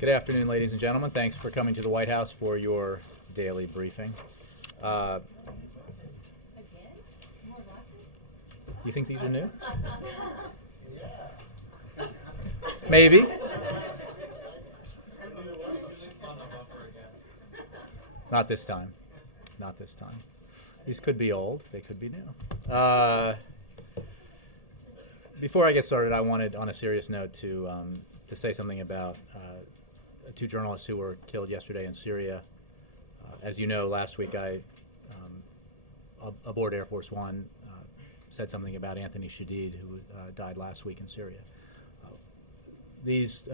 Good afternoon, ladies and gentlemen. Thanks for coming to the White House for your daily briefing. You think these are new? Maybe. Not this time. Not this time. These could be old. They could be new. Before I get started, I wanted, on a serious note, to say something about two journalists who were killed yesterday in Syria. As you know, last week I, aboard Air Force One, said something about Anthony Shadid, who died last week in Syria. These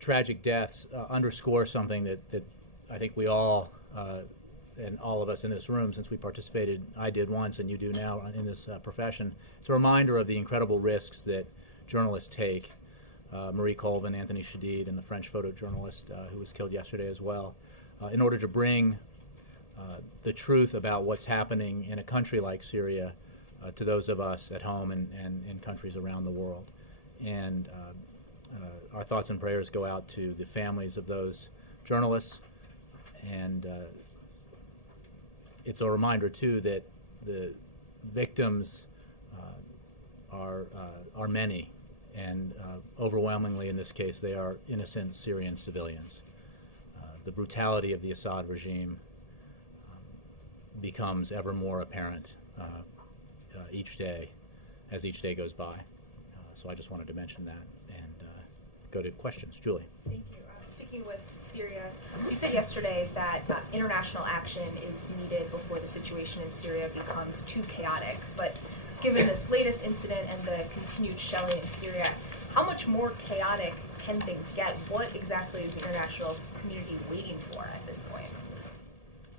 tragic deaths underscore something that I think we all, and all of us in this room, since we participated, I did once and you do now in this profession, it's a reminder of the incredible risks that journalists take. Marie Colvin, Anthony Shadid, and the French photojournalist who was killed yesterday as well, in order to bring the truth about what's happening in a country like Syria to those of us at home and in countries around the world. And our thoughts and prayers go out to the families of those journalists. And it's a reminder, too, that the victims are many. And overwhelmingly in this case, they are innocent Syrian civilians. The brutality of the Assad regime becomes ever more apparent each day, as each day goes by. So I just wanted to mention that and go to questions. Julie. Thank you. Sticking with Syria, you said yesterday that international action is needed before the situation in Syria becomes too chaotic. But given this latest incident and the continued shelling in Syria, how much more chaotic can things get? What exactly is the international community waiting for at this point?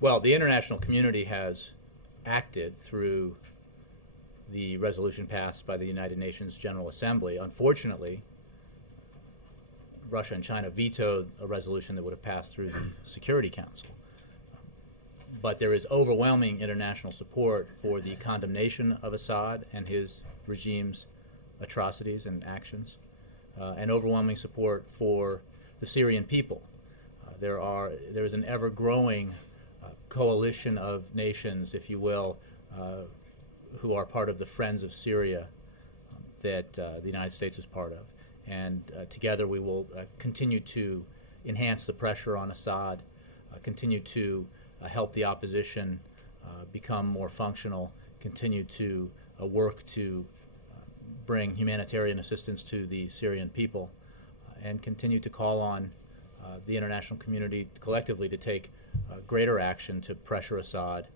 Well, the international community has acted through the resolution passed by the United Nations General Assembly. Unfortunately, Russia and China vetoed a resolution that would have passed through the Security Council. But there is overwhelming international support for the condemnation of Assad and his regime's atrocities and actions, and overwhelming support for the Syrian people. There is an ever-growing coalition of nations, if you will, who are part of the Friends of Syria that the United States is part of. And together we will continue to enhance the pressure on Assad, continue to help the opposition become more functional, continue to work to bring humanitarian assistance to the Syrian people, and continue to call on the international community collectively to take greater action to pressure Assad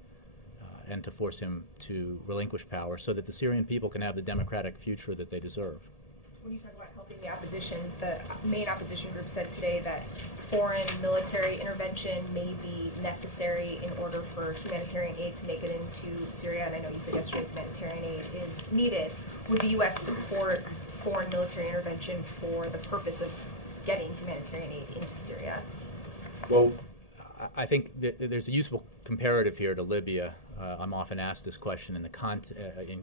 and to force him to relinquish power so that the Syrian people can have the democratic future that they deserve. When you talk about helping the opposition, the main opposition group said today that foreign military intervention may be necessary in order for humanitarian aid to make it into Syria, and I know you said yesterday humanitarian aid is needed. Would the U.S. support foreign military intervention for the purpose of getting humanitarian aid into Syria? Well, I think there's a useful comparative here to Libya. I'm often asked this question in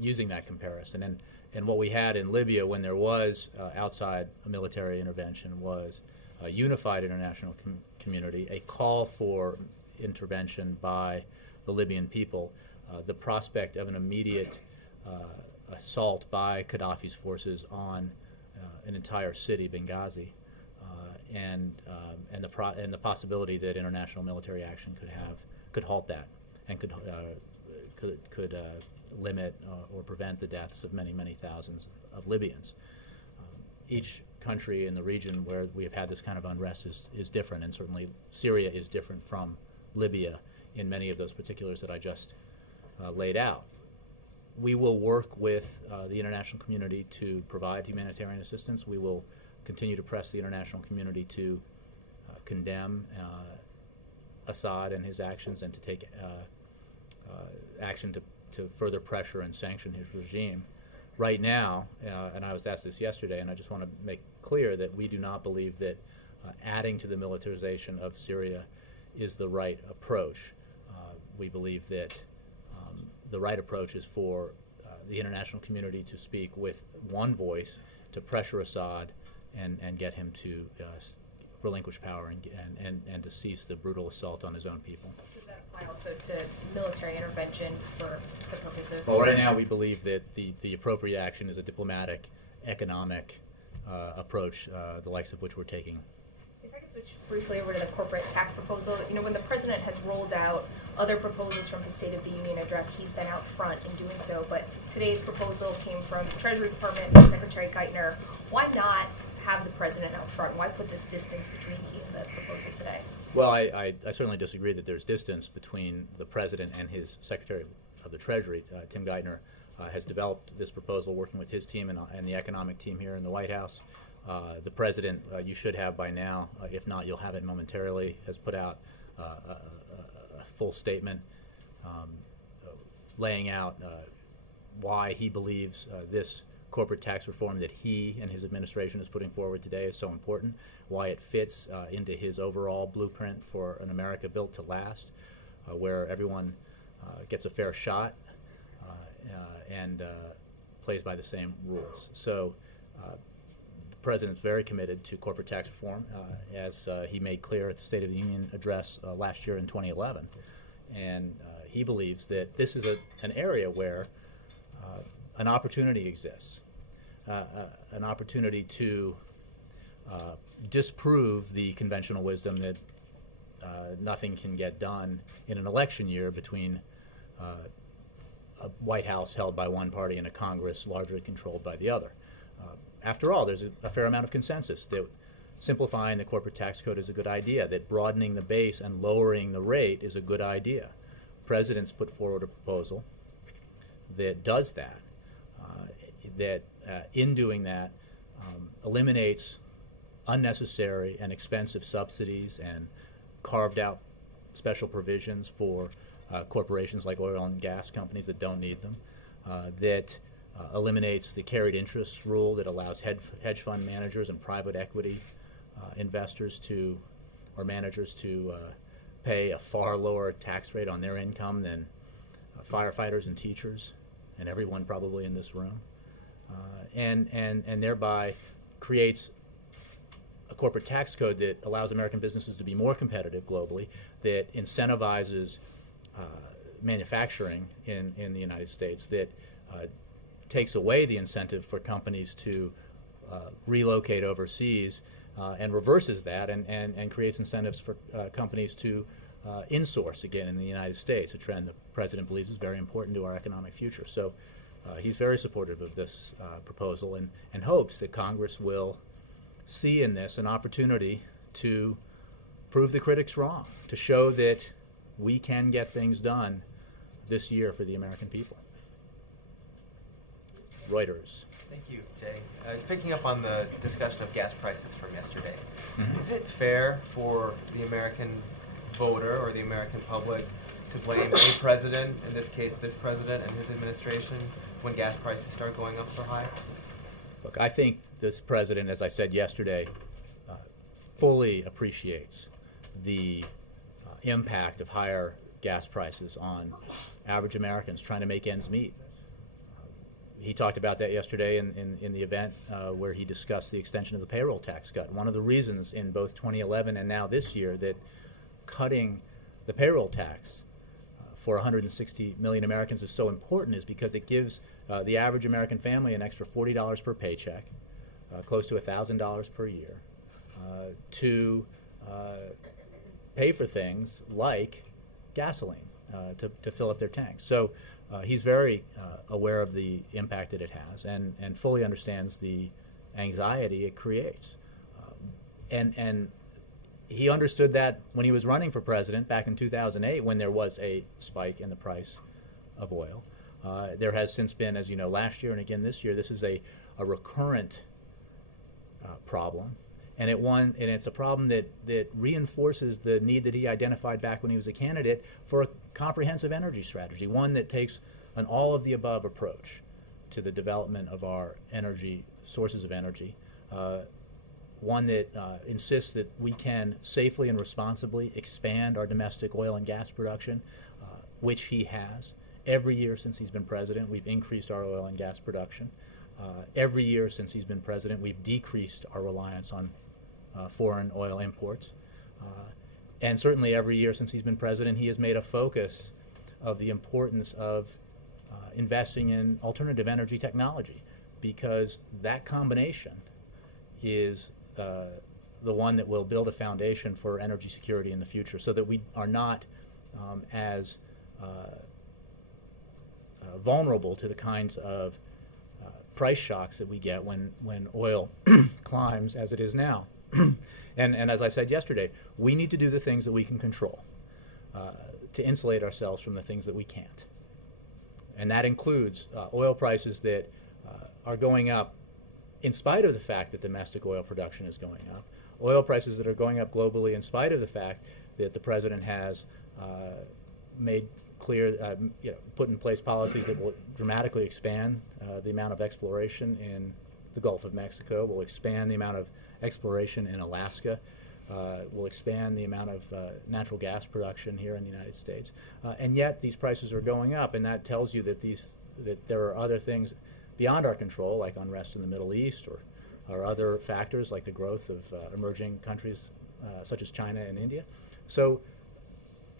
using that comparison. And what we had in Libya when there was outside military intervention was a unified international community, a call for intervention by the Libyan people, the prospect of an immediate assault by Gaddafi's forces on an entire city, Benghazi, and the possibility that international military action could halt that and could limit or prevent the deaths of many, many thousands of Libyans. Each country in the region where we have had this kind of unrest is different, and certainly Syria is different from Libya in many of those particulars that I just laid out. We will work with the international community to provide humanitarian assistance. We will continue to press the international community to condemn Assad and his actions and to take action to further pressure and sanction his regime. Right now, and I was asked this yesterday, and I just want to make clear that we do not believe that adding to the militarization of Syria is the right approach. We believe that the right approach is for the international community to speak with one voice to pressure Assad and get him to relinquish power and to cease the brutal assault on his own people. Does that apply also to military intervention for the purpose of... Well, right now we believe that the appropriate action is a diplomatic, economic approach, the likes of which we're taking. If I could switch briefly over to the corporate tax proposal, when the president has rolled out other proposals from his State of the Union address, he's been out front in doing so, but today's proposal came from the Treasury Department by Secretary Geithner. Why not have the president out front? Why put this distance between he and the proposal today? Well, I certainly disagree that there's distance between the president and his Secretary of the Treasury. Tim Geithner has developed this proposal working with his team and the economic team here in the White House. The president, you should have by now, if not, you'll have it momentarily, has put out a full statement laying out why he believes this corporate tax reform that he and his administration is putting forward today is so important, why it fits into his overall blueprint for an America built to last, where everyone gets a fair shot and plays by the same rules. So the president's very committed to corporate tax reform, as he made clear at the State of the Union address last year in 2011. And he believes that this is an area where an opportunity exists, an opportunity to disprove the conventional wisdom that nothing can get done in an election year between a White House held by one party and a Congress largely controlled by the other. After all, there's a fair amount of consensus that simplifying the corporate tax code is a good idea, that broadening the base and lowering the rate is a good idea. The president's put forward a proposal that does that, that in doing that eliminates unnecessary and expensive subsidies and carved out special provisions for corporations like oil and gas companies that don't need them, that eliminates the carried interest rule that allows hedge fund managers and private equity investors or managers to pay a far lower tax rate on their income than firefighters and teachers and everyone probably in this room, and thereby creates a corporate tax code that allows American businesses to be more competitive globally, that incentivizes manufacturing in the United States, that takes away the incentive for companies to relocate overseas and reverses that and creates incentives for companies to insource again in the United States, a trend the President believes is very important to our economic future. So he's very supportive of this proposal and hopes that Congress will see in this an opportunity to prove the critics wrong, to show that we can get things done this year for the American people. Reuters. Thank you, Jay. Picking up on the discussion of gas prices from yesterday, is it fair for the American voter or the American public to blame a president, in this case this president and his administration, when gas prices start going up so high? Look, I think this president, as I said yesterday, fully appreciates the impact of higher gas prices on average Americans trying to make ends meet. He talked about that yesterday in the event where he discussed the extension of the payroll tax cut. One of the reasons in both 2011 and now this year that cutting the payroll tax for 160 million Americans is so important is because it gives the average American family an extra $40 per paycheck, close to $1,000 per year, to pay for things like gasoline to fill up their tanks. So he's very aware of the impact that it has and fully understands the anxiety it creates. And he understood that when he was running for president back in 2008 when there was a spike in the price of oil. There has since been, as you know, last year and again this year, this is a recurrent problem. And it's a problem that reinforces the need that he identified back when he was a candidate for a comprehensive energy strategy, one that takes an all-of-the-above approach to the development of our energy, sources of energy, one that insists that we can safely and responsibly expand our domestic oil and gas production, which he has. Every year since he's been president, we've increased our oil and gas production. Every year since he's been president, we've decreased our reliance on foreign oil imports. And certainly every year since he's been president, he has made a focus of the importance of investing in alternative energy technology, because that combination is the one that will build a foundation for energy security in the future, so that we are not as vulnerable to the kinds of price shocks that we get when oil climbs as it is now. And as I said yesterday, we need to do the things that we can control to insulate ourselves from the things that we can't. And that includes oil prices that are going up in spite of the fact that domestic oil production is going up, oil prices that are going up globally in spite of the fact that the president has made clear, put in place policies that will dramatically expand the amount of exploration in the Gulf of Mexico, will expand the amount of exploration in Alaska, will expand the amount of natural gas production here in the United States. And yet these prices are going up, and that tells you that there are other things beyond our control, like unrest in the Middle East, or other factors like the growth of emerging countries such as China and India. So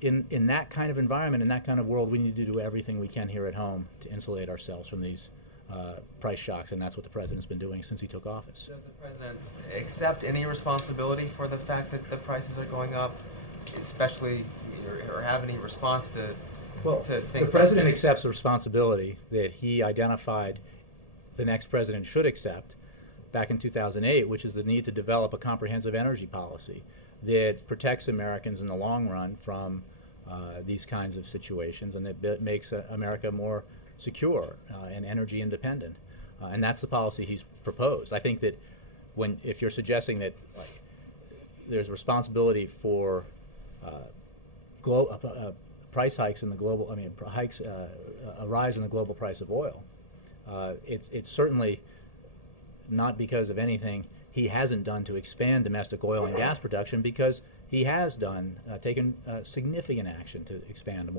in that kind of environment, in that kind of world, we need to do everything we can here at home to insulate ourselves from these price shocks, and that's what the president's been doing since he took office. Does the president accept any responsibility for the fact that the prices are going up, especially, or have any response to things? The president accepts the responsibility that he identified the next president should accept back in 2008, which is the need to develop a comprehensive energy policy that protects Americans in the long run from these kinds of situations, and that makes America more secure and energy independent. And that's the policy he's proposed. I think that if you're suggesting that there's responsibility for price hikes in the global, a rise in the global price of oil, it's certainly not because of anything he hasn't done to expand domestic oil and gas production, because he has taken significant action to expand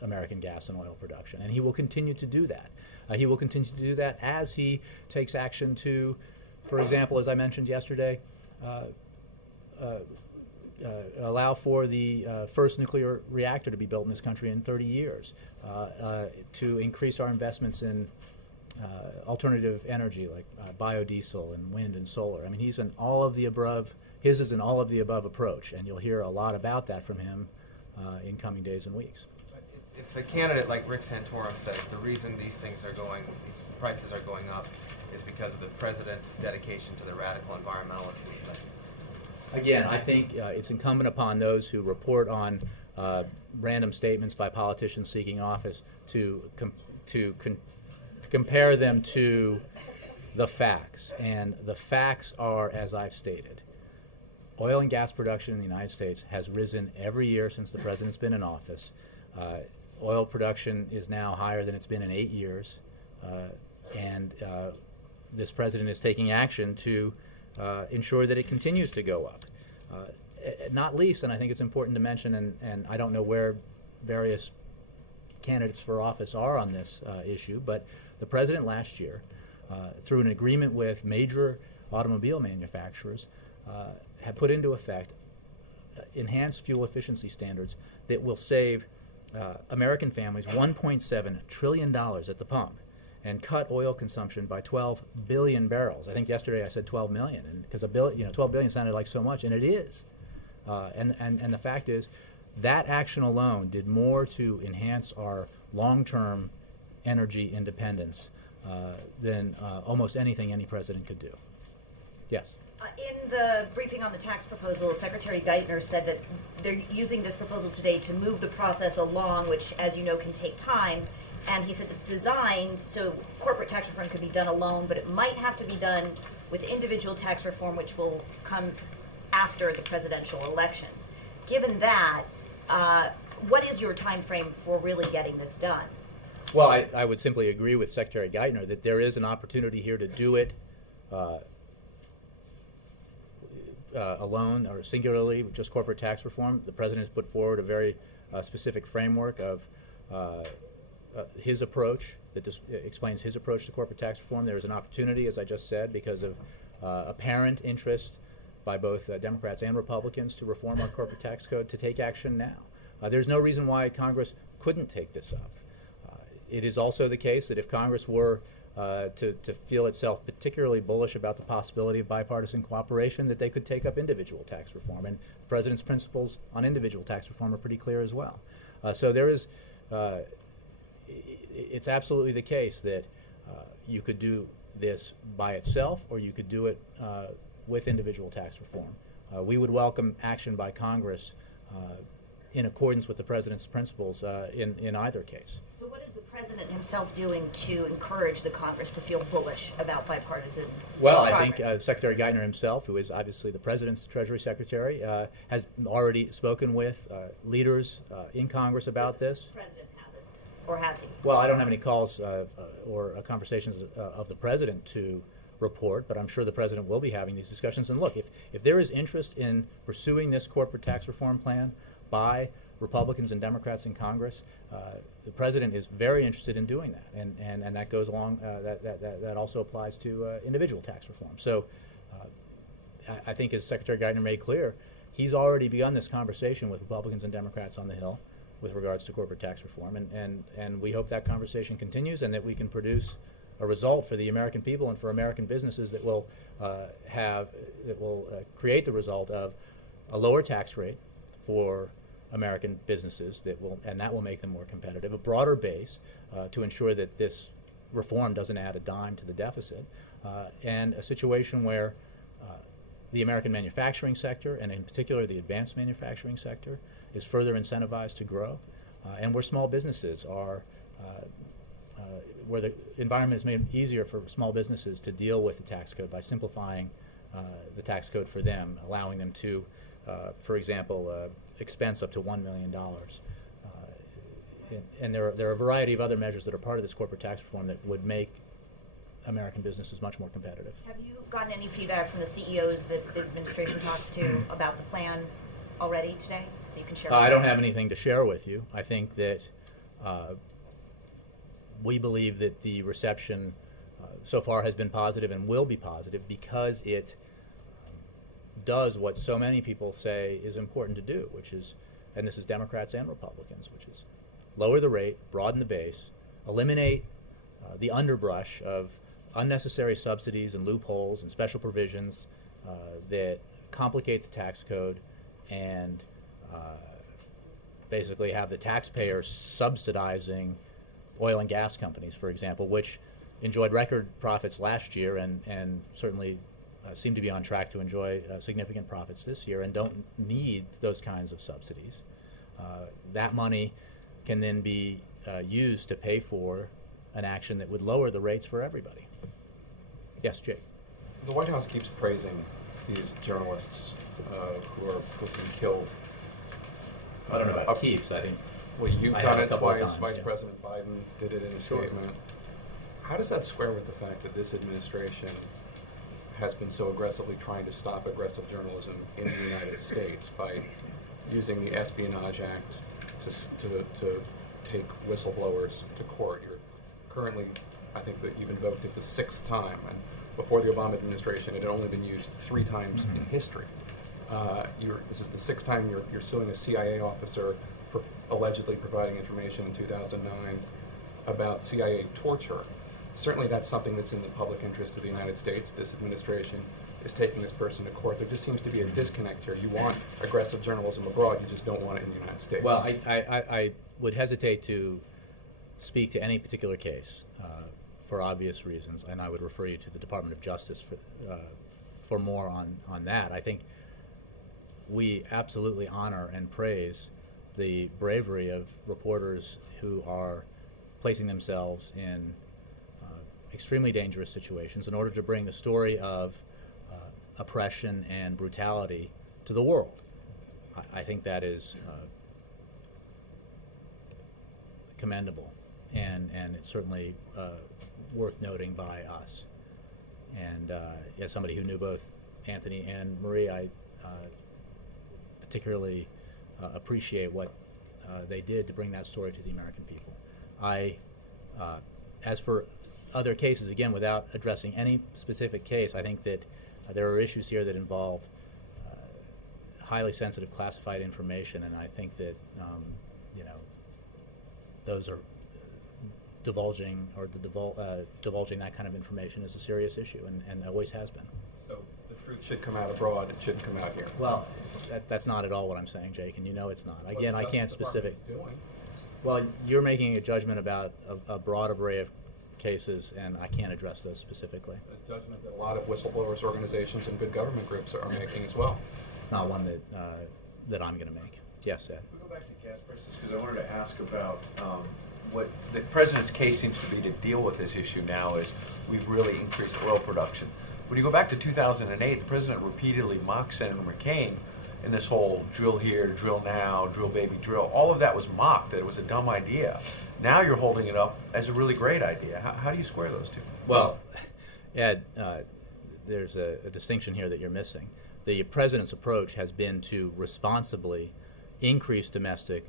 American gas and oil production, and he will continue to do that. He will continue to do that as he takes action to, for example, as I mentioned yesterday, allow for the first nuclear reactor to be built in this country in 30 years, to increase our investments in alternative energy like biodiesel and wind and solar. I mean, he's an all of the above. His is an all of the above approach, and you'll hear a lot about that from him in coming days and weeks. If a candidate like Rick Santorum says the reason these prices are going up is because of the president's dedication to the radical environmentalist movement. Again, I think it's incumbent upon those who report on random statements by politicians seeking office to compare them to the facts. And the facts are, as I've stated, oil and gas production in the United States has risen every year since the president's been in office. Oil production is now higher than it's been in 8 years, and this president is taking action to ensure that it continues to go up. Not least, and I think it's important to mention, and I don't know where various candidates for office are on this issue, but the president last year, through an agreement with major automobile manufacturers, had put into effect enhanced fuel efficiency standards that will save American families $1.7 trillion at the pump and cut oil consumption by 12 billion barrels. I think yesterday I said 12 million, and because 12 billion sounded like so much, and it is. And the fact is, that action alone did more to enhance our long-term energy independence than almost anything any president could do. Yes. In the briefing on the tax proposal, Secretary Geithner said that they're using this proposal today to move the process along, which, as you know, can take time. And he said it's designed so corporate tax reform could be done alone, but it might have to be done with individual tax reform, which will come after the presidential election. Given that, what is your time frame for really getting this done? Well, I would simply agree with Secretary Geithner that there is an opportunity here to do it alone or singularly with just corporate tax reform. The president has put forward a very specific framework of his approach that explains his approach to corporate tax reform. There is an opportunity, as I just said, because of apparent interest by both Democrats and Republicans to reform our corporate tax code, to take action now. There's no reason why Congress couldn't take this up. It is also the case that if Congress were to feel itself particularly bullish about the possibility of bipartisan cooperation, that they could take up individual tax reform. And the President's principles on individual tax reform are pretty clear as well. So there is, it's absolutely the case that you could do this by itself, or you could do it with individual tax reform. We would welcome action by Congress in accordance with the President's principles in either case. So what is the President himself doing to encourage the Congress to feel bullish about bipartisan Well, progress? I think Secretary Geithner himself, who is obviously the President's Treasury Secretary, has already spoken with leaders in Congress about this. The President hasn't, or has he? Well, I don't have any calls or conversations of the President to report, but I'm sure the President will be having these discussions. And look, if there is interest in pursuing this corporate tax reform plan by Republicans and Democrats in Congress, the President is very interested in doing that, and that goes along. That also applies to individual tax reform. So, I think, as Secretary Geithner made clear, he's already begun this conversation with Republicans and Democrats on the Hill with regards to corporate tax reform, and we hope that conversation continues and that we can produce a result for the American people and for American businesses that will create the result of a lower tax rate for American businesses that will make them more competitive, a broader base to ensure that this reform doesn't add a dime to the deficit, and a situation where the American manufacturing sector, and in particular the advanced manufacturing sector, is further incentivized to grow, and where small businesses are, where the environment is made easier for small businesses to deal with the tax code by simplifying the tax code for them, allowing them to, for example, expense up to $1 million. And there are a variety of other measures that are part of this corporate tax reform that would make American businesses much more competitive. Have you gotten any feedback from the CEOs that the administration talks to about the plan already today that you can share with us? I don't have anything to share with you. I think that we believe that the reception so far has been positive and will be positive because it does what so many people say is important to do, which is, and this is Democrats and Republicans, which is lower the rate, broaden the base, eliminate the underbrush of unnecessary subsidies and loopholes and special provisions that complicate the tax code and basically have the taxpayer subsidizing oil and gas companies, for example, which enjoyed record profits last year and certainly seem to be on track to enjoy significant profits this year and don't need those kinds of subsidies. That money can then be used to pay for an action that would lower the rates for everybody. Yes, Jake. The White House keeps praising these journalists who are being killed. I don't know about keeps. I think. Well, you've I done have a it couple of twice. times, Vice yeah. President Biden did it in a Sure. statement. How does that square with the fact that this administration has been so aggressively trying to stop aggressive journalism in the United States by using the Espionage Act to take whistleblowers to court? You're currently, I think that you've invoked it the 6th time, and before the Obama administration, it had only been used 3 times in history. This is the 6th time you're suing a CIA officer for allegedly providing information in 2009 about CIA torture. Certainly that's something that's in the public interest of the United States. This administration is taking this person to court. There just seems to be a disconnect here. You want aggressive journalism abroad, you just don't want it in the United States. Well, I would hesitate to speak to any particular case for obvious reasons, and I would refer you to the Department of Justice for more on that. I think we absolutely honor and praise the bravery of reporters who are placing themselves in extremely dangerous situations in order to bring the story of oppression and brutality to the world. I think that is commendable, and it's certainly worth noting by us. And as somebody who knew both Anthony and Marie, I particularly appreciate what they did to bring that story to the American people. I as for other cases, again, without addressing any specific case, I think that there are issues here that involve highly sensitive classified information, and I think that those are divulging divulging that kind of information is a serious issue, and always has been. So the truth should come out abroad. It shouldn't come out here. Well, that's not at all what I'm saying, Jake, and you know it's not. Again, I can't specific. Doing. Well, you're making a judgment about a broad array of cases, and I can't address those specifically. It's a judgment that a lot of whistleblowers organizations and good government groups are making as well. It's not one that I'm going to make. Yes, Ed. We go back to gas prices because I wanted to ask about what the president's case seems to be to deal with this issue now is we've really increased oil production. When you go back to 2008, the president repeatedly mocked Senator McCain in this whole drill here, drill now, drill baby drill. All of that was mocked, that it was a dumb idea. Now you're holding it up as a really great idea. How do you square those two? Well, Ed, there's a distinction here that you're missing. The president's approach has been to responsibly increase domestic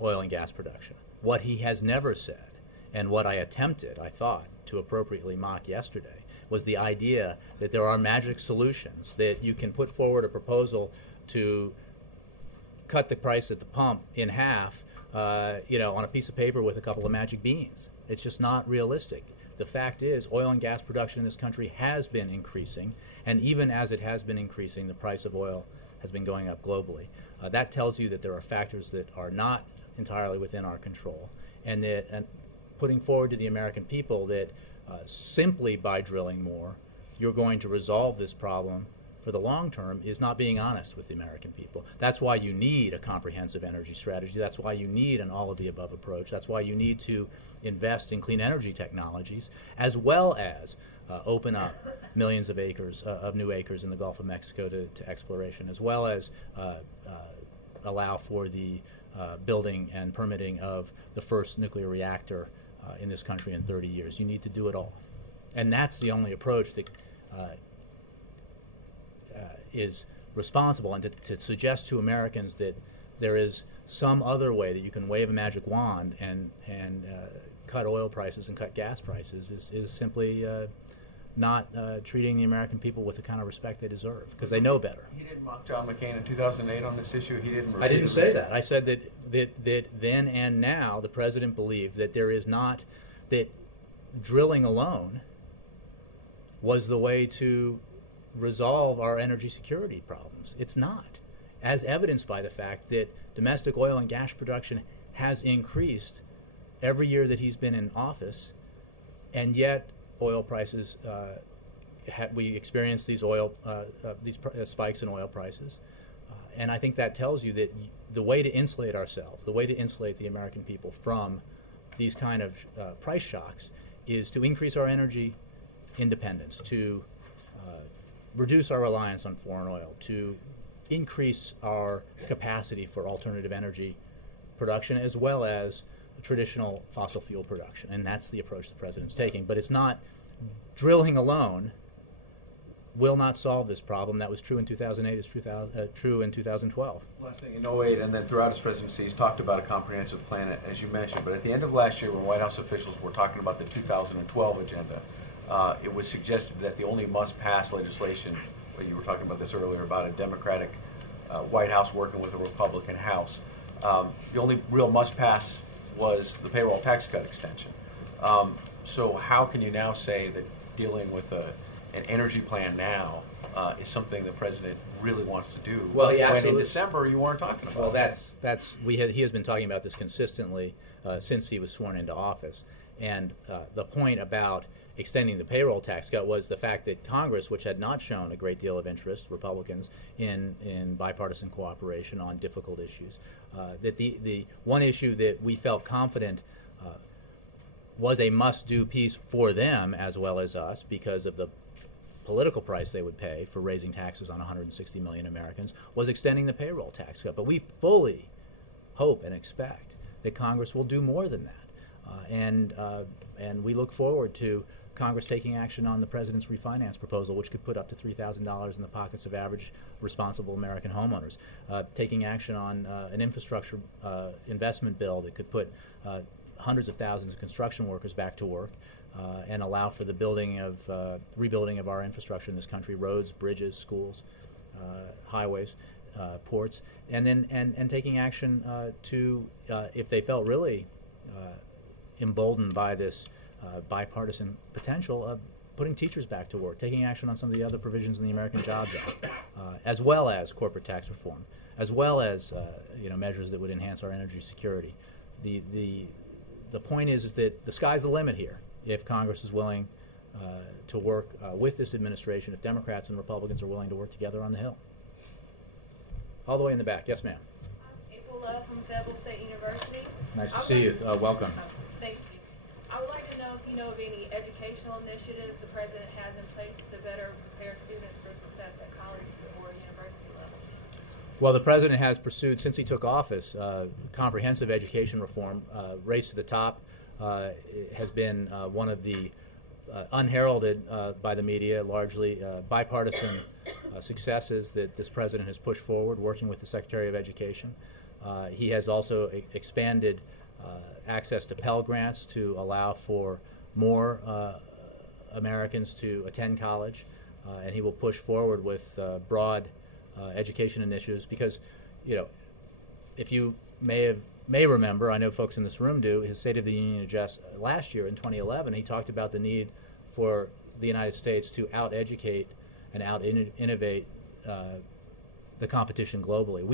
oil and gas production. What he has never said, and what I attempted, I thought, to appropriately mock yesterday, was the idea that there are magic solutions, that you can put forward a proposal to cut the price at the pump in half, on a piece of paper with a couple of magic beans. It's just not realistic. The fact is, oil and gas production in this country has been increasing, and even as it has been increasing, the price of oil has been going up globally. That tells you that there are factors that are not entirely within our control, and putting forward to the American people that simply by drilling more, you're going to resolve this problem for the long term is not being honest with the American people. That's why you need a comprehensive energy strategy. That's why you need an all-of-the-above approach. That's why you need to invest in clean energy technologies, as well as open up millions of acres, of new acres in the Gulf of Mexico to exploration, as well as allow for the building and permitting of the first nuclear reactor in this country in 30 years. You need to do it all. And that's the only approach that is responsible, and to suggest to Americans that there is some other way that you can wave a magic wand and cut oil prices and cut gas prices is simply not treating the American people with the kind of respect they deserve, because they know better. He didn't mock John McCain in 2008 on this issue. He didn't. I didn't say that. I said that then and now the president believed that there is not, that drilling alone was the way to resolve our energy security problems. It's not, as evidenced by the fact that domestic oil and gas production has increased every year that he's been in office, and yet oil prices, we experienced these spikes in oil prices. And I think that tells you that the way to insulate ourselves, the way to insulate the American people from these kind of price shocks is to increase our energy independence, to reduce our reliance on foreign oil, to increase our capacity for alternative energy production, as well as traditional fossil fuel production. And that's the approach the president's taking. But it's not, drilling alone will not solve this problem. That was true in 2008, it's true in 2012. Last thing, in 2008 and then throughout his presidency, he's talked about a comprehensive plan, as you mentioned. But at the end of last year, when White House officials were talking about the 2012 agenda, it was suggested that the only must-pass legislation, well, you were talking about this earlier, about a Democratic White House working with a Republican House. The only real must-pass was the payroll tax cut extension. So how can you now say that dealing with an energy plan now is something the president really wants to do? Well, when in December you weren't talking about. Well, he has been talking about this consistently since he was sworn into office. And the point about extending the payroll tax cut was the fact that Congress, which had not shown a great deal of interest, Republicans, in bipartisan cooperation on difficult issues, that the one issue that we felt confident was a must-do piece for them as well as us, because of the political price they would pay for raising taxes on 160 million Americans, was extending the payroll tax cut. But we fully hope and expect that Congress will do more than that. And we look forward to Congress taking action on the president's refinance proposal, which could put up to $3,000 in the pockets of average, responsible American homeowners. Taking action on an infrastructure investment bill that could put hundreds of thousands of construction workers back to work, and allow for the rebuilding of our infrastructure in this country: roads, bridges, schools, highways, ports, and then and taking action to, if they felt really emboldened by this bipartisan potential of putting teachers back to work, taking action on some of the other provisions in the American Jobs Act, as well as corporate tax reform, as well as measures that would enhance our energy security. The point is that the sky's the limit here. If Congress is willing to work with this administration, if Democrats and Republicans are willing to work together on the Hill. All the way in the back. Yes, ma'am. April Love from Fayetteville State University. Nice to see you. Welcome. Thank you. I would like to know if you know of any educational initiatives the President has in place to better prepare students for success at college or university levels. Well, the President has pursued, since he took office, comprehensive education reform. Race to the Top has been one of the unheralded by the media, largely bipartisan successes that this President has pushed forward, working with the Secretary of Education. He has also expanded access to Pell Grants to allow for more Americans to attend college, and he will push forward with broad education initiatives because, if you may remember, I know folks in this room do, his State of the Union address last year in 2011, he talked about the need for the United States to out-educate and out-innovate the competition globally.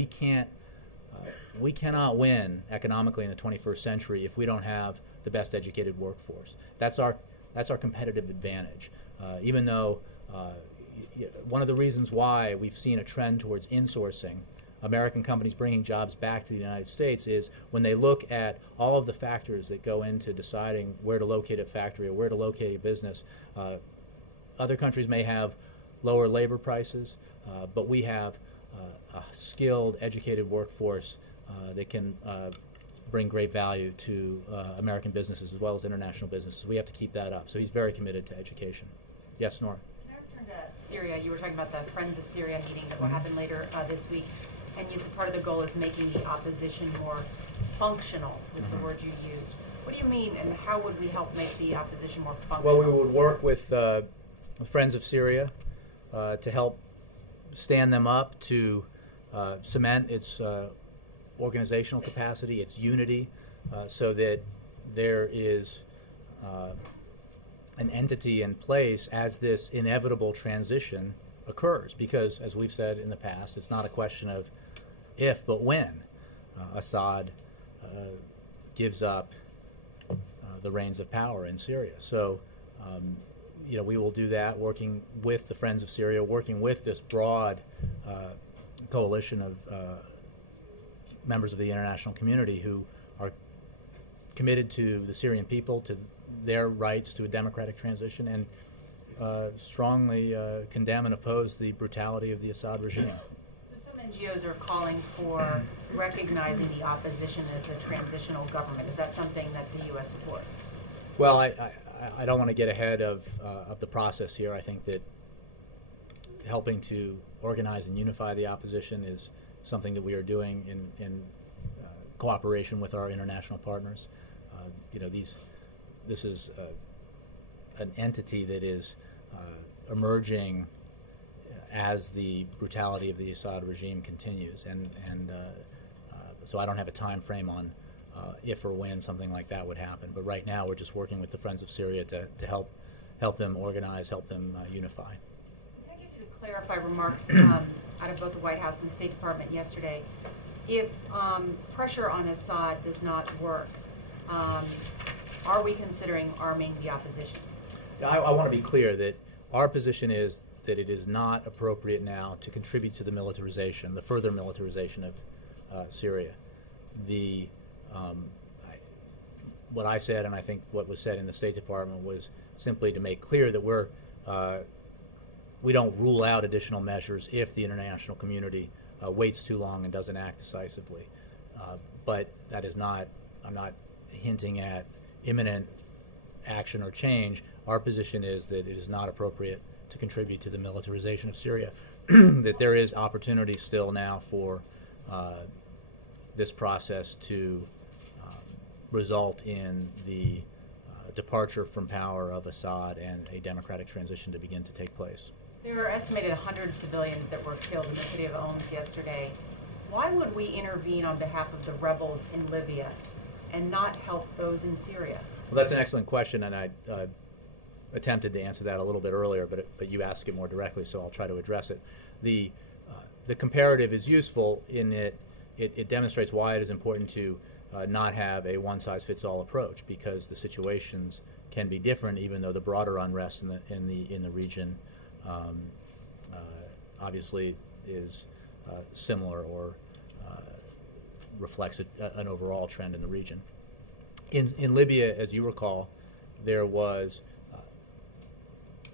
We cannot win economically in the 21st century if we don't have the best educated workforce. That's our competitive advantage. Even though one of the reasons why we've seen a trend towards insourcing, American companies bringing jobs back to the United States, is when they look at all of the factors that go into deciding where to locate a factory or where to locate a business. Other countries may have lower labor prices, but we have a skilled, educated workforce that can bring great value to American businesses as well as international businesses. We have to keep that up. So he's very committed to education. Yes, Nora? Can I return to Syria? You were talking about the Friends of Syria meeting that will happen later this week. And you said part of the goal is making the opposition more functional, was the word you used. What do you mean, and how would we help make the opposition more functional? Well, we would work with Friends of Syria to help stand them up, to cement its organizational capacity, its unity, so that there is an entity in place as this inevitable transition occurs. Because, as we've said in the past, it's not a question of if, but when Assad gives up the reins of power in Syria. So, we will do that, working with the Friends of Syria, working with this broad coalition of members of the international community who are committed to the Syrian people, to their rights to a democratic transition, and strongly condemn and oppose the brutality of the Assad regime. So some NGOs are calling for recognizing the opposition as a transitional government. Is that something that the U.S. supports? Well, I don't want to get ahead of the process here. I think that helping to organize and unify the opposition is something that we are doing in cooperation with our international partners. This is an entity that is emerging as the brutality of the Assad regime continues, and so I don't have a time frame on if or when something like that would happen. But right now, we're just working with the Friends of Syria to help them organize, help them unify. Can I get you to clarify remarks out of both the White House and the State Department yesterday? If pressure on Assad does not work, are we considering arming the opposition? I want to be clear that our position is that it is not appropriate now to contribute to the militarization, the further militarization of Syria. What I said, and I think what was said in the State Department, was simply to make clear that we don't rule out additional measures if the international community waits too long and doesn't act decisively. But that is not, I'm not hinting at imminent action or change. Our position is that it is not appropriate to contribute to the militarization of Syria, that there is opportunity still now for this process to result in the departure from power of Assad and a democratic transition to begin to take place. There are estimated 100 civilians that were killed in the city of Homs yesterday. Why would we intervene on behalf of the rebels in Libya and not help those in Syria? Well, that's an excellent question, and I attempted to answer that a little bit earlier, but you asked it more directly, so I'll try to address it. The comparative is useful in that it demonstrates why it is important to not have a one-size-fits-all approach, because the situations can be different, even though the broader unrest in the region obviously is similar or reflects an overall trend in the region. In Libya, as you recall, there was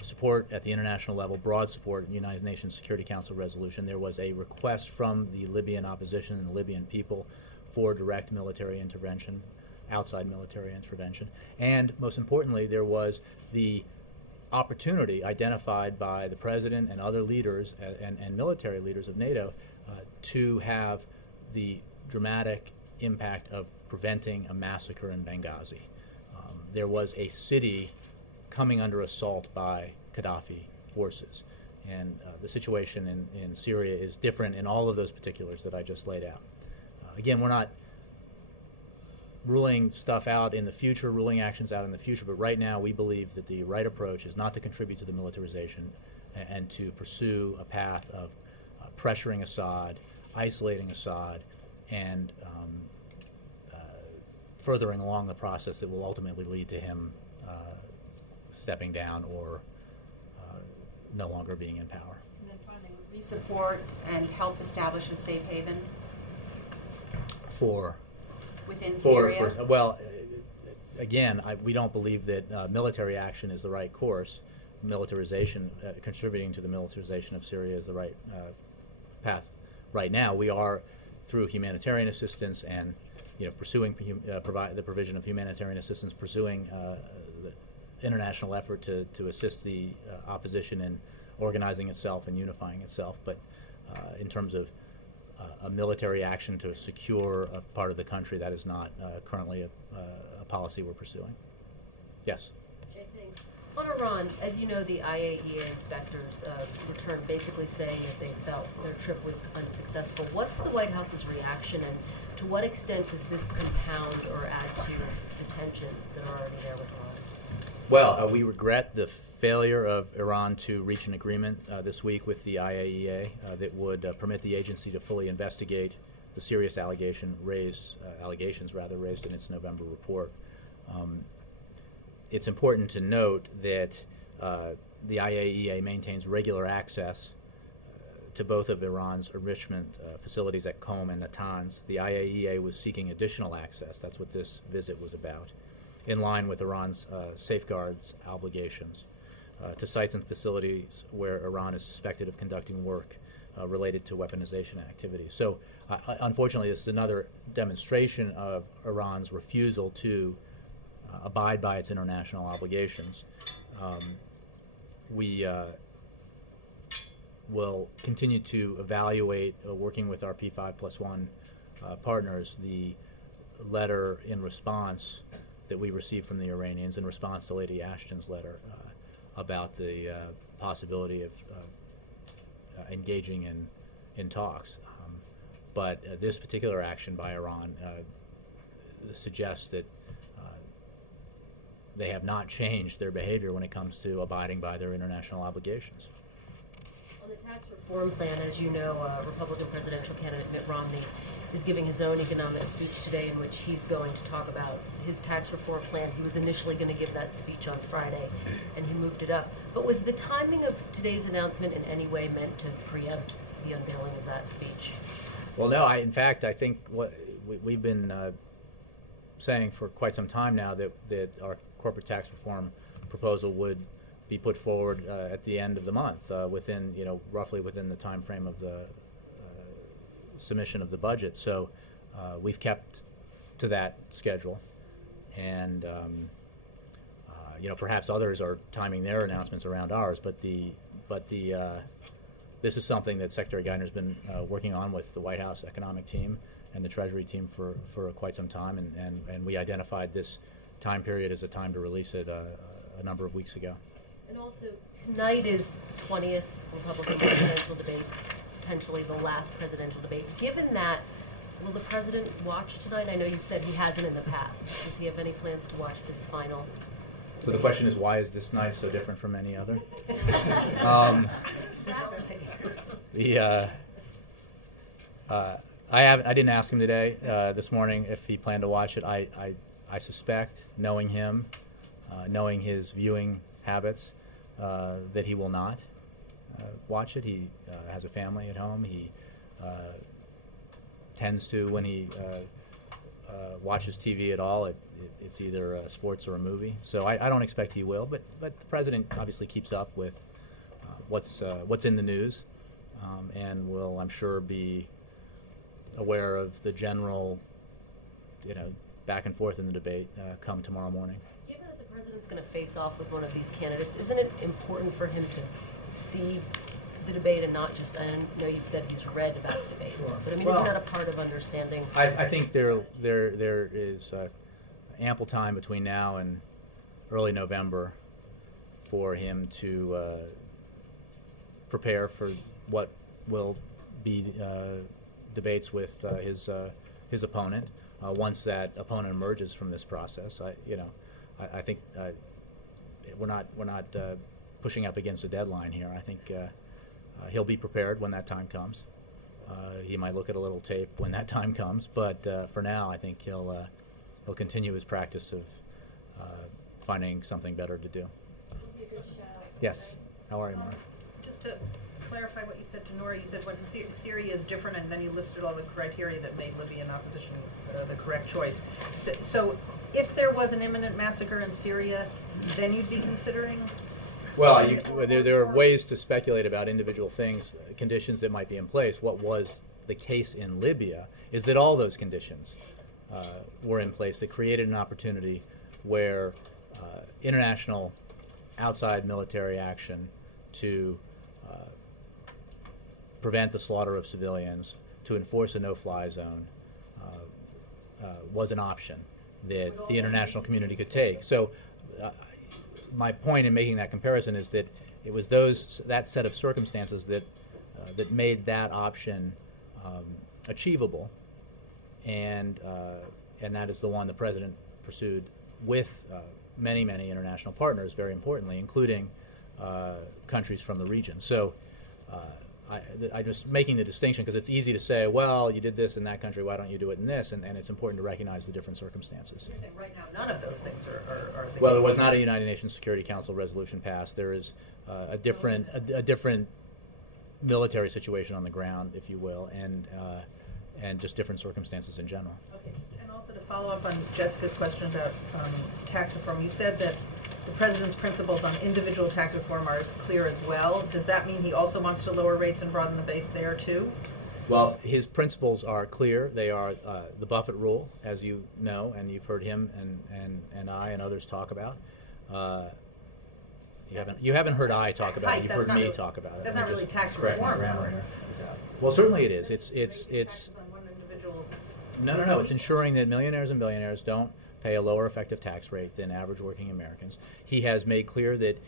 support at the international level, broad support in the United Nations Security Council resolution. There was a request from the Libyan opposition and the Libyan people for direct military intervention, outside military intervention. And most importantly, there was the opportunity identified by the president and other leaders and military leaders of NATO to have the dramatic impact of preventing a massacre in Benghazi. There was a city coming under assault by Gaddafi forces. And the situation in Syria is different in all of those particulars that I just laid out. Again, we're not ruling stuff out in the future, ruling actions out in the future, but right now we believe that the right approach is not to contribute to the militarization and to pursue a path of pressuring Assad, isolating Assad, and furthering along the process that will ultimately lead to him stepping down or no longer being in power. And then finally, would we support and help establish a safe haven within Syria? Well, again, we don't believe that military action is the right course. Militarization, contributing to the militarization of Syria is the right path. Right now, we are, through humanitarian assistance and pursuing the provision of humanitarian assistance, pursuing the international effort to assist the opposition in organizing itself and unifying itself. But in terms of a military action to secure a part of the country, that is not currently a policy we're pursuing. Yes? Jay, thanks. On Iran, as you know, the IAEA inspectors returned basically saying that they felt their trip was unsuccessful. What's the White House's reaction, and to what extent does this compound or add to the tensions that are already there with Iran? Well, we regret the failure of Iran to reach an agreement this week with the IAEA that would permit the agency to fully investigate the serious allegations raised in its November report. It's important to note that the IAEA maintains regular access to both of Iran's enrichment facilities at Qom and Natanz. The IAEA was seeking additional access. That's what this visit was about, in line with Iran's safeguards obligations to sites and facilities where Iran is suspected of conducting work related to weaponization activities. So unfortunately, this is another demonstration of Iran's refusal to abide by its international obligations. We will continue to evaluate, working with our P5+1 partners, the letter in response that we received from the Iranians in response to Lady Ashton's letter about the possibility of engaging in talks. But this particular action by Iran suggests that they have not changed their behavior when it comes to abiding by their international obligations. On the tax reform plan, as you know, Republican presidential candidate Mitt Romney is giving his own economic speech today in which he's going to talk about his tax reform plan. He was initially going to give that speech on Friday, and he moved it up. But was the timing of today's announcement in any way meant to preempt the unveiling of that speech? Well, no. In fact, I think what we've been saying for quite some time now that our corporate tax reform proposal would be put forward at the end of the month, within roughly within the time frame of the submission of the budget. So we've kept to that schedule, and perhaps others are timing their announcements around ours. But this is something that Secretary Geithner's been working on with the White House economic team, and the Treasury team for quite some time, and we identified this time period as a time to release it a number of weeks ago. And also, tonight is 20th Republican presidential debate, potentially the last presidential debate. Given that, will the president watch tonight? I know you've said he hasn't in the past. Does he have any plans to watch this final? So the question is, why is this night so different from any other? I didn't ask him today, this morning, if he planned to watch it. I suspect, knowing him, knowing his viewing habits, that he will not watch it. He has a family at home. He tends to, when he watches TV at all, it's either sports or a movie. So I don't expect he will, but the president obviously keeps up with what's in the news, and will, I'm sure, be aware of the general, back and forth in the debate come tomorrow morning. Given that the president's going to face off with one of these candidates, isn't it important for him to see the debate and not just, I know you've said he's read about the debates, Sure. but I mean, Well, isn't that a part of understanding? I think there is ample time between now and early November for him to prepare for what will be debates with his opponent. Once that opponent emerges from this process, I think we're not pushing up against a deadline here. I think he'll be prepared when that time comes. He might look at a little tape when that time comes, but for now, I think he'll continue his practice of finding something better to do. Yes. How are you, Mark? Just to clarify what you said to Nora, you said when Syria is different, and then you listed all the criteria that made Libyan opposition the correct choice. So if there was an imminent massacre in Syria, then you'd be considering? Well, there are ways to speculate about individual things, conditions that might be in place. What was the case in Libya is that all those conditions were in place that created an opportunity where international outside military action to prevent the slaughter of civilians, to enforce a no-fly zone, was an option that the international community could take. So my point in making that comparison is that it was that set of circumstances that made that option achievable, and that is the one the president pursued with many international partners, very importantly, including countries from the region. So I'm just making the distinction because it's easy to say, well, you did this in that country, why don't you do it in this? And it's important to recognize the different circumstances. You're saying right now none of those things are the Well, case. there was not a United Nations Security Council resolution passed. There is a different military situation on the ground, if you will, and just different circumstances in general. Okay, and also to follow up on Jessica's question about tax reform, you said that the president's principles on individual tax reform are as clear as well. Does that mean he also wants to lower rates and broaden the base there too? Well, his principles are clear. They are the Buffett rule, as you know, and you've heard him and I and others talk about. You haven't heard I talk about it. You've heard me talk about it. That's not really tax correct my reform, grammar though. here. Well, certainly it is. It's Taxes on one individual. No. It's ensuring that millionaires and billionaires don't pay a lower effective tax rate than average working Americans. He has made clear that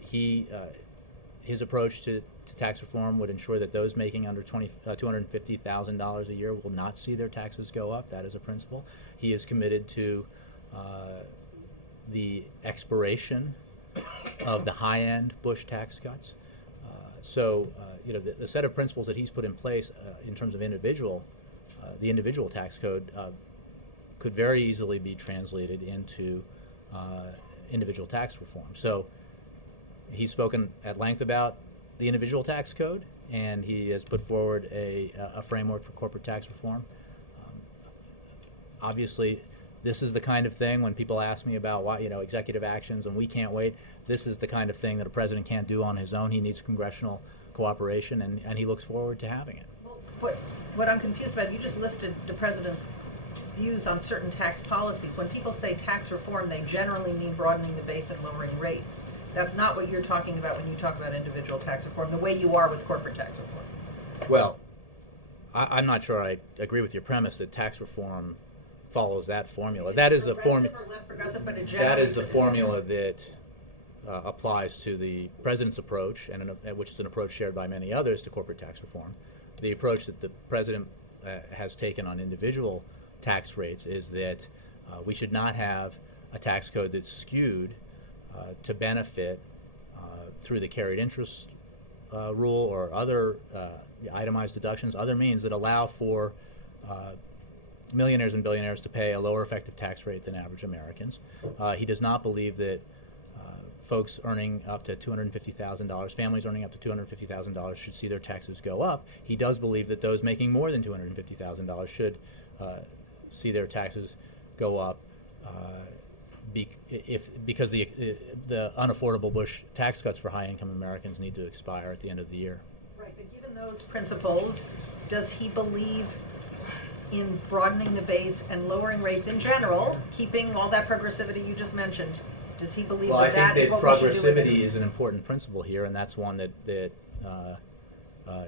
his approach to tax reform would ensure that those making under $250,000 a year will not see their taxes go up. That is a principle. He is committed to the expiration of the high-end Bush tax cuts. The set of principles that he's put in place in terms of the individual tax code could very easily be translated into individual tax reform. So he's spoken at length about the individual tax code, and he has put forward a framework for corporate tax reform. Obviously, this is the kind of thing when people ask me about why, executive actions and we can't wait, this is the kind of thing that a president can't do on his own. He needs congressional cooperation, and he looks forward to having it. Well, what I'm confused about, you just listed the president's views on certain tax policies. When people say tax reform, they generally mean broadening the base and lowering rates. That's not what you're talking about when you talk about individual tax reform, the way you are with corporate tax reform. Well, I'm not sure I agree with your premise that tax reform follows that formula. That is the formula. That is the formula that applies to the president's approach, and which is an approach shared by many others to corporate tax reform. The approach that the president has taken on individual tax rates is that we should not have a tax code that's skewed to benefit through the carried interest rule or other itemized deductions, other means that allow for millionaires and billionaires to pay a lower effective tax rate than average Americans. He does not believe that folks earning up to $250,000, families earning up to $250,000 should see their taxes go up. He does believe that those making more than $250,000 should see their taxes go up because the unaffordable Bush tax cuts for high-income Americans need to expire at the end of the year. Right, but given those principles, does he believe in broadening the base and lowering rates in general, keeping all that progressivity you just mentioned? Does he believe Well, that that is what we should do? I think that progressivity is an important principle here, and that's one that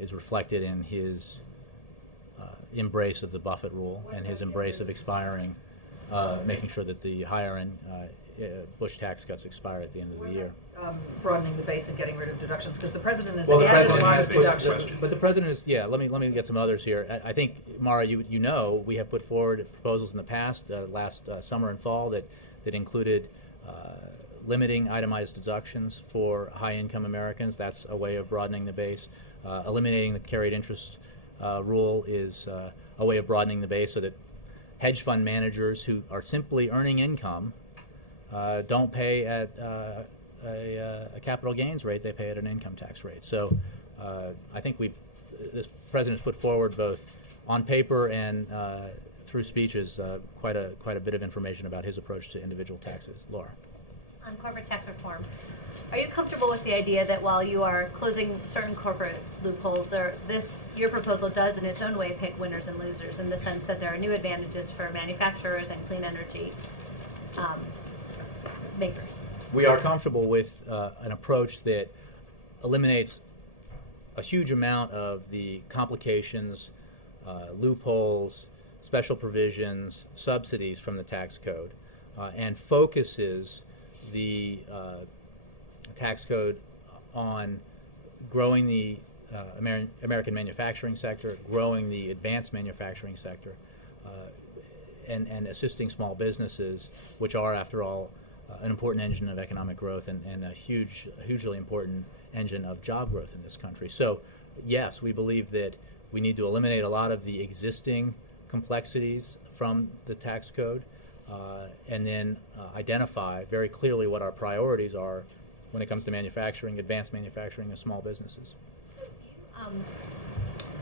is reflected in his embrace of the Buffett rule and his embrace of expiring, making sure that the higher-end Bush tax cuts expire at the end of the year. Broadening the base and getting rid of deductions, because the president has Well, the added a president lot has of put, deductions. but the president is, yeah. Let me get some others here. I think, Mara, you know, we have put forward proposals in the past, last summer and fall, that included limiting itemized deductions for high-income Americans. That's a way of broadening the base. Eliminating the carried interest rule is a way of broadening the base so that hedge fund managers who are simply earning income don't pay at a capital gains rate, they pay at an income tax rate. So I think this president's put forward both on paper and through speeches quite a bit of information about his approach to individual taxes. Laura. On corporate tax reform, are you comfortable with the idea that while you are closing certain corporate loopholes, your proposal does in its own way pick winners and losers, in the sense that there are new advantages for manufacturers and clean energy makers? We are comfortable with an approach that eliminates a huge amount of the complications, loopholes, special provisions, subsidies from the tax code, and focuses the tax code on growing the American manufacturing sector, growing the advanced manufacturing sector, and assisting small businesses, which are, after all, an important engine of economic growth and a hugely important engine of job growth in this country. So, yes, we believe that we need to eliminate a lot of the existing complexities from the tax code, and then identify very clearly what our priorities are when it comes to manufacturing, advanced manufacturing, and small businesses. You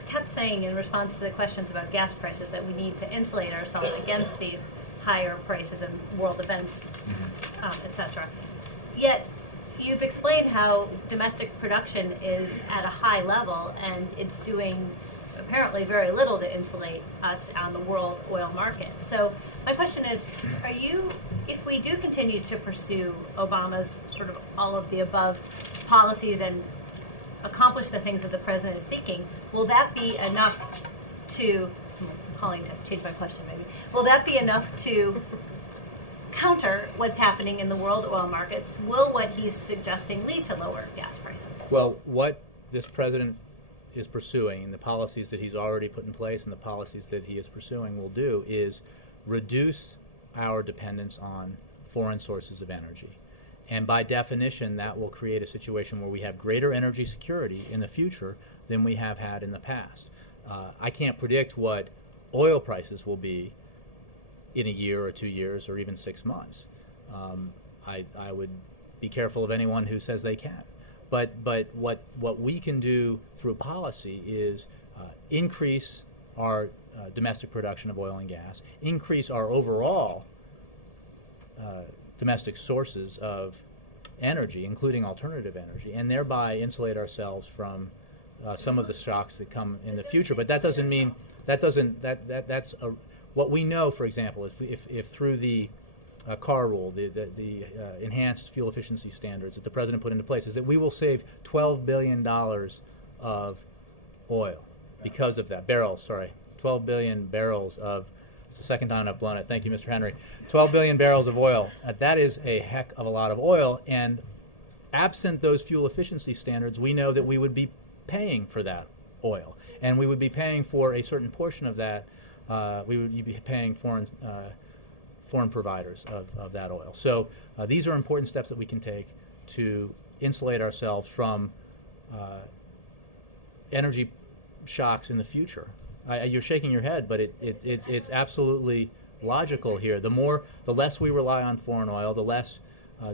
kept saying in response to the questions about gas prices that we need to insulate ourselves against these higher prices and world events, etc. Yet you've explained how domestic production is at a high level and it's doing apparently very little to insulate us on the world oil market. So my question is, if we do continue to pursue Obama's sort of all of the above policies and accomplish the things that the president is seeking, will that be enough to, someone's calling to change my question maybe, will that be enough to counter what's happening in the world oil markets? Will what he's suggesting lead to lower gas prices? Well, what this president is pursuing and the policies that he's already put in place and the policies that he is pursuing will do is reduce our dependence on foreign sources of energy. And by definition, that will create a situation where we have greater energy security in the future than we have had in the past. I can't predict what oil prices will be in a year or 2 years or even 6 months. I would be careful of anyone who says they can. But what we can do through policy is increase our domestic production of oil and gas, increase our overall domestic sources of energy, including alternative energy, and thereby insulate ourselves from some of the shocks that come in the future. But that doesn't mean that's what we know. For example, if through the car rule, the enhanced fuel efficiency standards that the president put into place, is that we will save $12 billion of oil. because of that. Barrels, sorry. 12 billion barrels of, it's the second time I've blown it. Thank you, Mr. Henry. 12 billion barrels of oil. That is a heck of a lot of oil, and absent those fuel efficiency standards, we know that we would be paying for that oil, and we would be paying for a certain portion of that. We would be paying foreign providers of that oil. So these are important steps that we can take to insulate ourselves from energy shocks in the future. You're shaking your head, but it's absolutely logical here. The less we rely on foreign oil, the less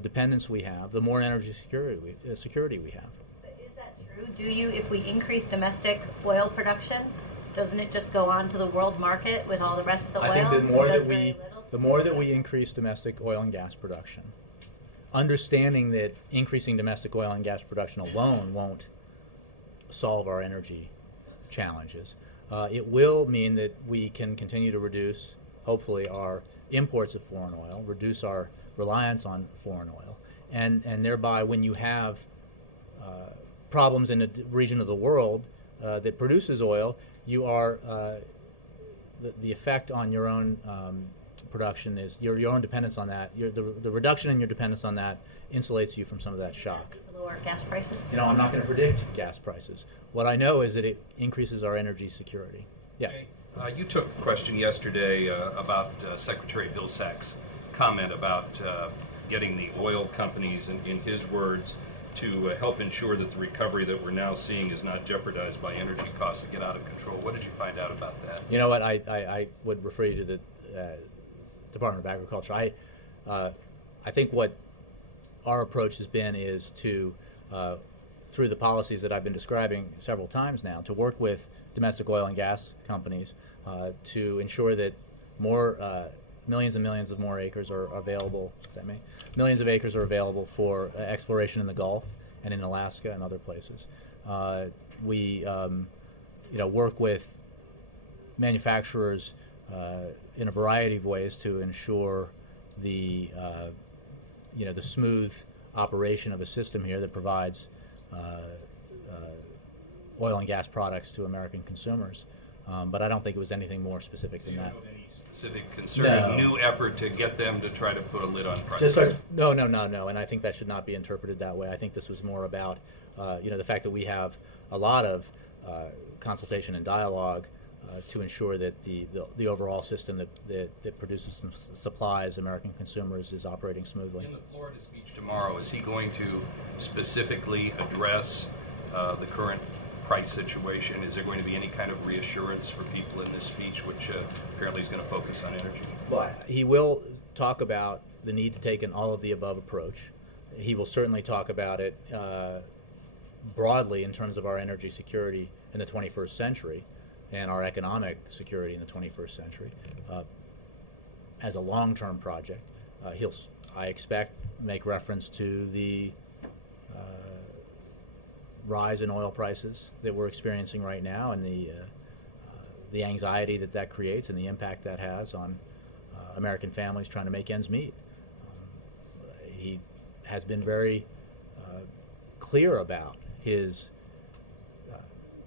dependence we have, the more energy security we have. But is that true? Do you, if we increase domestic oil production, doesn't it just go on to the world market with all the rest of the oil? I think the more that we increase domestic oil and gas production, understanding that increasing domestic oil and gas production alone won't solve our energy challenges, it will mean that we can continue to reduce, hopefully, our imports of foreign oil, reduce our reliance on foreign oil, and thereby when you have problems in a region of the world that produces oil, you are the effect on your own production is your own dependence on that. The reduction in your dependence on that insulates you from some of that shock. To lower gas prices? You know, I'm not going to predict gas prices. What I know is that it increases our energy security. Yes. Okay. You took a question yesterday about Secretary Vilsack's comment about getting the oil companies, in his words, to help ensure that the recovery that we're now seeing is not jeopardized by energy costs that get out of control. What did you find out about that? You know what? I would refer you to the Department of Agriculture. I think what our approach has been is to, through the policies that I've been describing several times now, to work with domestic oil and gas companies to ensure that more millions and millions of more acres are available. Does that mean millions of acres are available for exploration in the Gulf and in Alaska and other places? We work with manufacturers in a variety of ways to ensure the the smooth operation of a system here that provides oil and gas products to American consumers. But I don't think it was anything more specific than that. Any specific concerted new effort to get them to try to put a lid on prices? No, and I think that should not be interpreted that way. I think this was more about the fact that we have a lot of consultation and dialogue to ensure that the overall system that produces and supplies American consumers is operating smoothly. In the Florida speech tomorrow, is he going to specifically address the current price situation? Is there going to be any kind of reassurance for people in this speech, which apparently is going to focus on energy? Well, he will talk about the need to take an all-of-the-above approach. He will certainly talk about it broadly in terms of our energy security in the 21st century and our economic security in the 21st century as a long-term project. He'll, I expect, make reference to the rise in oil prices that we're experiencing right now and the anxiety that creates and the impact that has on American families trying to make ends meet. He has been very clear about his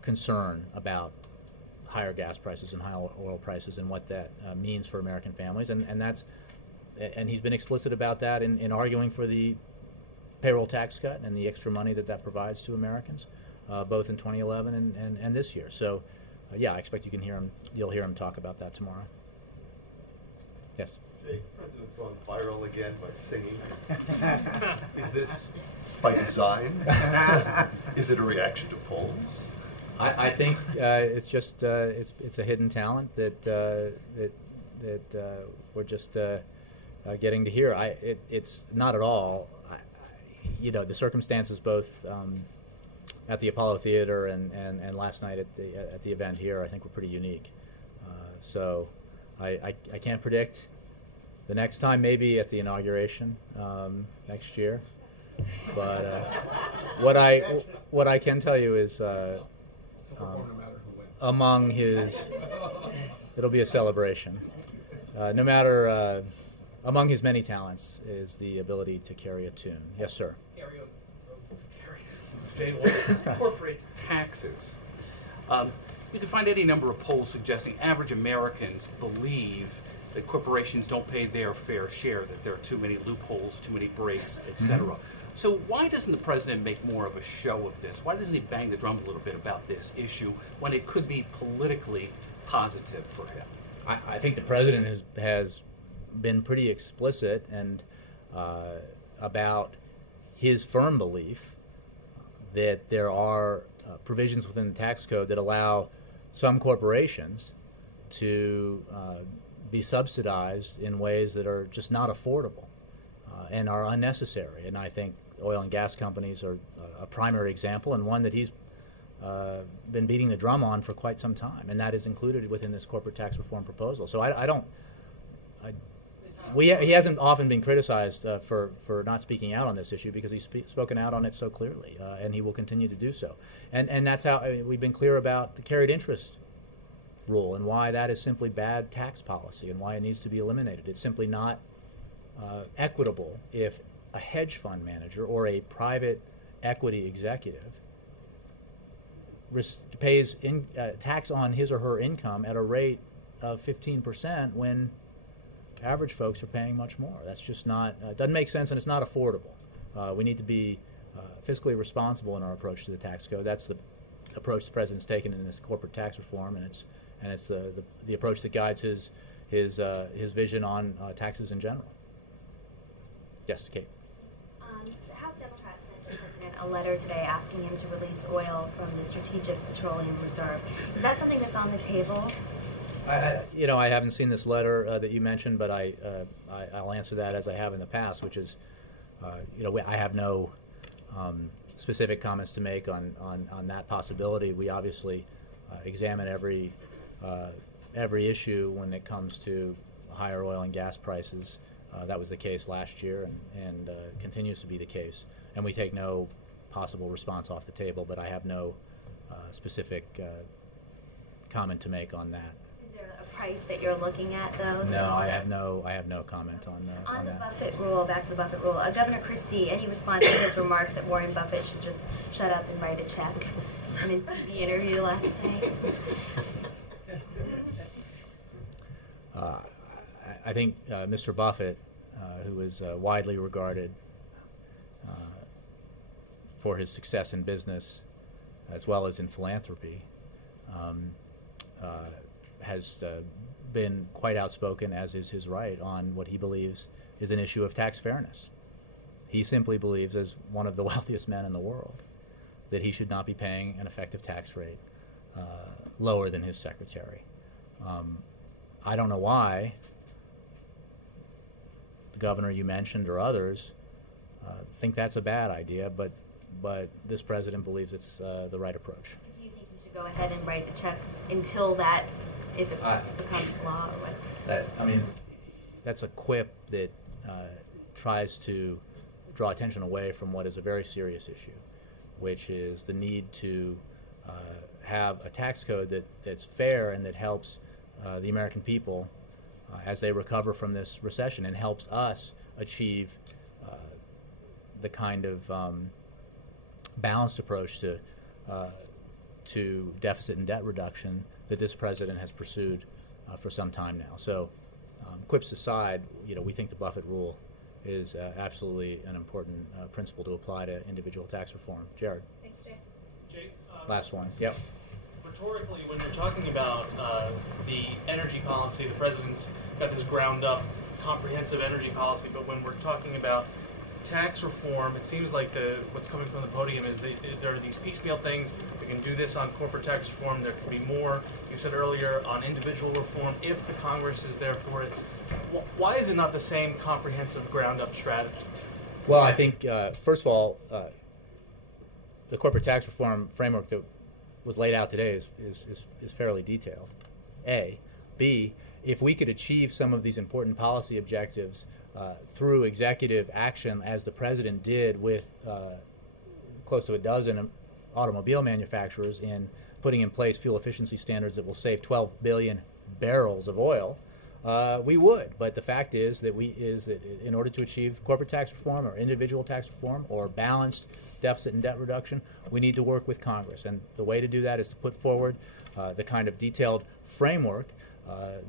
concern about higher gas prices and higher oil prices and what that means for American families, and he's been explicit about that in arguing for the payroll tax cut and the extra money that provides to Americans, both in 2011 and this year. So, yeah, I expect you'll hear him talk about that tomorrow. Yes. The president's gone viral again by singing. Is this by design? Is it a reaction to polls? I think it's just it's a hidden talent that we're just getting to hear. It's not at all. The circumstances both at the Apollo Theater and last night at the event here, I think were pretty unique. So I can't predict the next time. Maybe at the inauguration next year. But what I can tell you is among his, it'll be a celebration. No matter. Among his many talents is the ability to carry a tune. Yes, sir. Jay incorporates taxes. You can find any number of polls suggesting average Americans believe that corporations don't pay their fair share, that there are too many loopholes, too many breaks, etc. So why doesn't the president make more of a show of this? Why doesn't he bang the drum a little bit about this issue when it could be politically positive for him? I think the president has been pretty explicit and about his firm belief that there are provisions within the tax code that allow some corporations to be subsidized in ways that are just not affordable and are unnecessary. And I think oil and gas companies are a primary example, and one that he's been beating the drum on for quite some time, and that is included within this corporate tax reform proposal. So he hasn't often been criticized for not speaking out on this issue because he's spoken out on it so clearly, and he will continue to do so. And that's how we've been clear about the carried interest rule and why that is simply bad tax policy and why it needs to be eliminated. It's simply not equitable if a hedge fund manager or a private equity executive pays tax on his or her income at a rate of 15% when average folks are paying much more. That's just not, doesn't make sense, and it's not affordable. We need to be fiscally responsible in our approach to the tax code. That's the approach the president's taken in this corporate tax reform, and it's the approach that guides his vision on taxes in general. Yes, Kate. The House Democrats sent the president a letter today asking him to release oil from the Strategic Petroleum Reserve. Is that something that's on the table? I haven't seen this letter that you mentioned, but I'll answer that as I have in the past, which is, I have no specific comments to make on that possibility. We obviously examine every issue when it comes to higher oil and gas prices. That was the case last year and continues to be the case. And we take no possible response off the table, but I have no specific comment to make on that. Price that you're looking at, though? No, I have no comment on the that. Buffett rule, back to the Buffett rule. Governor Christie, any response to his remarks that Warren Buffett should just shut up and write a check in a TV interview last night? I think Mr. Buffett, who is widely regarded for his success in business as well as in philanthropy, has been quite outspoken, as is his right, on what he believes is an issue of tax fairness. He simply believes, as one of the wealthiest men in the world, that he should not be paying an effective tax rate lower than his secretary. I don't know why the governor you mentioned or others think that's a bad idea, but this president believes it's the right approach. Do you think he should go ahead and write the check until that, if it becomes law or what? That's a quip that tries to draw attention away from what is a very serious issue, which is the need to have a tax code that's fair and that helps the American people as they recover from this recession and helps us achieve the kind of balanced approach to deficit and debt reduction that this president has pursued for some time now. So, quips aside, we think the Buffett rule is absolutely an important principle to apply to individual tax reform. Jared. Thanks, Jay. Jay, last one. Yep. Rhetorically, when we're talking about the energy policy, the president's got this ground-up, comprehensive energy policy, but when we're talking about tax reform, it seems like what's coming from the podium is there are these piecemeal things. We can do this on corporate tax reform. There can be more. You said earlier on individual reform, if the Congress is there for it. Why is it not the same comprehensive ground-up strategy? Well, I think, first of all, the corporate tax reform framework that was laid out today is fairly detailed, A. B, if we could achieve some of these important policy objectives through executive action, as the president did with close to a dozen automobile manufacturers in putting in place fuel efficiency standards that will save 12 billion barrels of oil, we would. But the fact is that in order to achieve corporate tax reform or individual tax reform or balanced deficit and debt reduction, we need to work with Congress. And the way to do that is to put forward the kind of detailed framework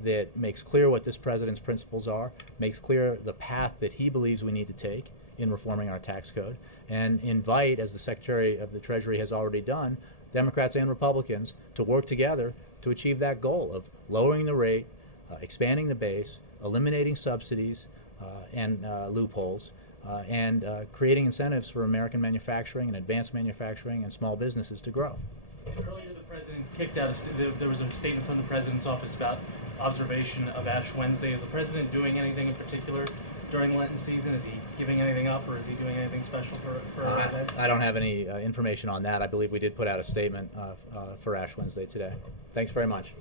that makes clear what this president's principles are, makes clear the path that he believes we need to take in reforming our tax code, and invite, as the Secretary of the Treasury has already done, Democrats and Republicans to work together to achieve that goal of lowering the rate, expanding the base, eliminating subsidies and loopholes, and creating incentives for American manufacturing and advanced manufacturing and small businesses to grow. Earlier, the president kicked out there was a statement from the president's office about observation of Ash Wednesday. Is the president doing anything in particular during Lenten season? Is he giving anything up, or is he doing anything special for that? I don't have any information on that. I believe we did put out a statement for Ash Wednesday today. Thanks very much.